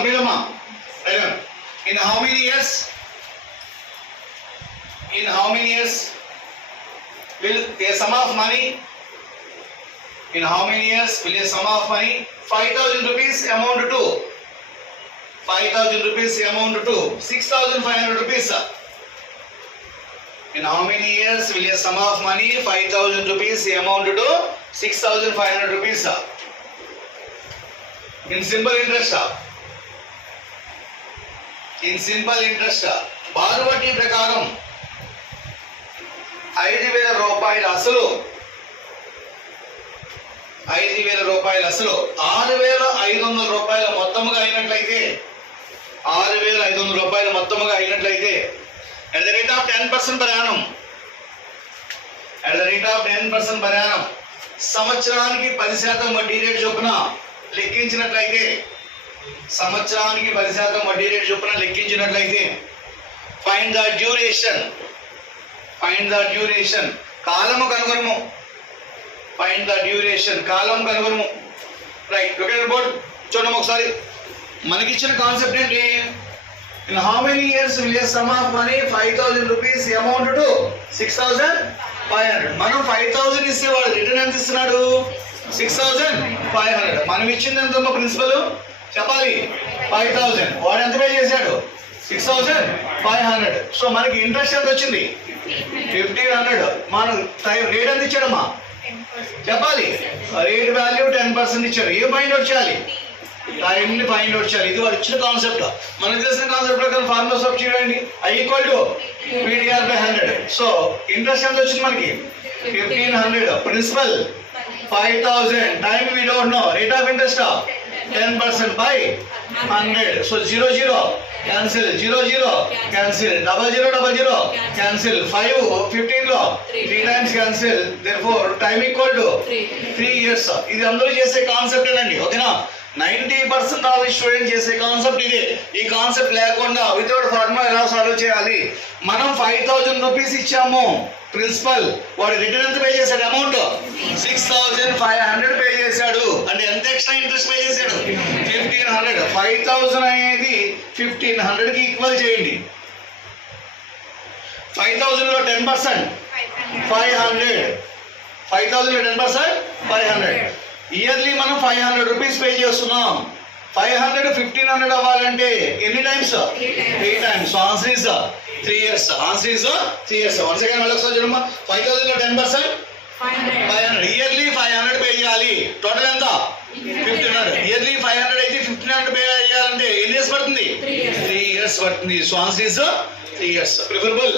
Hamilama. In how many years? In how many years will a sum of money? In how many years will a sum of money? 5,000 rupees amount to 5,000 rupees amount to 6,500 rupees. In how many years will a sum of money 5,000 rupees amount to 6,500 rupees? In simple interest. In simple interest. బారువడ్డీ ప్రకారం 5,000 రూపాయల అసలు 5,000 రూపాయల అసలు 6,500 రూపాయల మొత్తముగా అయినట్లయితే 6,500 రూపాయల మొత్తముగా అయినట్లయితే at the rate of 10% per annum, at the rate of 10% per annum, సంవత్సరానికి 10% వడ్డీ రేటు చొప్పున లెక్కించినట్లయితే సంవత్సరానికి 10% వడ్డీ రేటు చొప్పున లెక్కించినట్లయితే ఫైండ్ ద డ్యూరేషన్ కాలము కనుగొనము. ఫైండ్ ద డ్యూరేషన్ కాలం కనుగొనము. Right, look at the board. చూడండి ఒకసారి. మనకి ఇచ్చిన కాన్సెప్ట్ ఏంటి? In how many years will a sum of money 5,000 rupees amount to 6,500? మనం 5,000 ఇస్తేవాడు రిటర్న్ ఎంత ఇస్తున్నాడు? 6,500. మనం ఇచ్చింది ఎంత ప్రిన్సిపల్ చెప్పాలి? 5,000. వాడు ఎంత పే చేశాడు? 6,500. సో మనకి ఇంట్రెస్ట్ ఎంత వచ్చింది? 1,500. మనం రేట్ ఎంత ఇచ్చాడమ్మా చెప్పాలి? రేట్ వాల్యూ 10% ఇచ్చాడు. ఏ పాయింట్ అవుట్ చేయాలి? టైంని ఫైండ్ అవుట్ చేయాలి. ఇది వాడు ఇచ్చిన కాన్సెప్ట్. మనకు తెలిసిన కాన్సెప్ట్ ప్రకారం ఫార్ములా సబ్స్టిట్యూట్ చేయండి. I equal to PDR by 100. So interest ఎంత వచ్చింది మనకి? 1,500. Principal 5,000. Time we don't know. Rate of interest 10% by 100. So 0 0 cancel, 0 0 cancel, 0 0 0 cancel, 5 15 లో 3 times cancel. therefore time equal to 3 years. ఇది అందరూ చేసే కాన్సెప్ట్ అండి. ఓకేనా? 90% ఆఫ్ స్టూడెంట్ చేసే కాన్సెప్ట్ ఇదే. ఈ కాన్సెప్ట్ లేకుండా వితౌట్ ఫార్ములా ఎలా సాల్వ్ చేయాలి? మనం 5,000 రూపీస్ ఇచ్చాము ప్రిన్సిపల్. వాడు రిటర్న్ ఎంత పే చేశాడు? అమౌంట్ 6,500 పే చేశాడు. అంటే ఎంత ఎక్స్ట్రా ఇంట్రెస్ట్ పే చేశాడు? 1,500. 5,000 అనేది 1,500కి ఈక్వల్ చేయండి. 5,000లో 10% 500. 5,000లో 10% 500. ఇయర్లీ మనం 500 రూపీస్ పే చేస్తున్నాం. 500 1,500 అవ్వాలంటే ఎన్ని times? 3 times. Answer is 3 years. Answer is 3 years. One second మళ్ళీ ఒకసారి చూడమ్మా. 5,000లో 10% 500. ఇయర్లీ 500 పే చేయాలి. టోటల్ ఎంత? 1,500. ఇయర్లీ 500 అయితే 1,500 పే చేయాలంటే ఎన్ని ఇయర్స్ పడుతుంది? 3 years పడుతుంది. So answer is 3 years. Preferable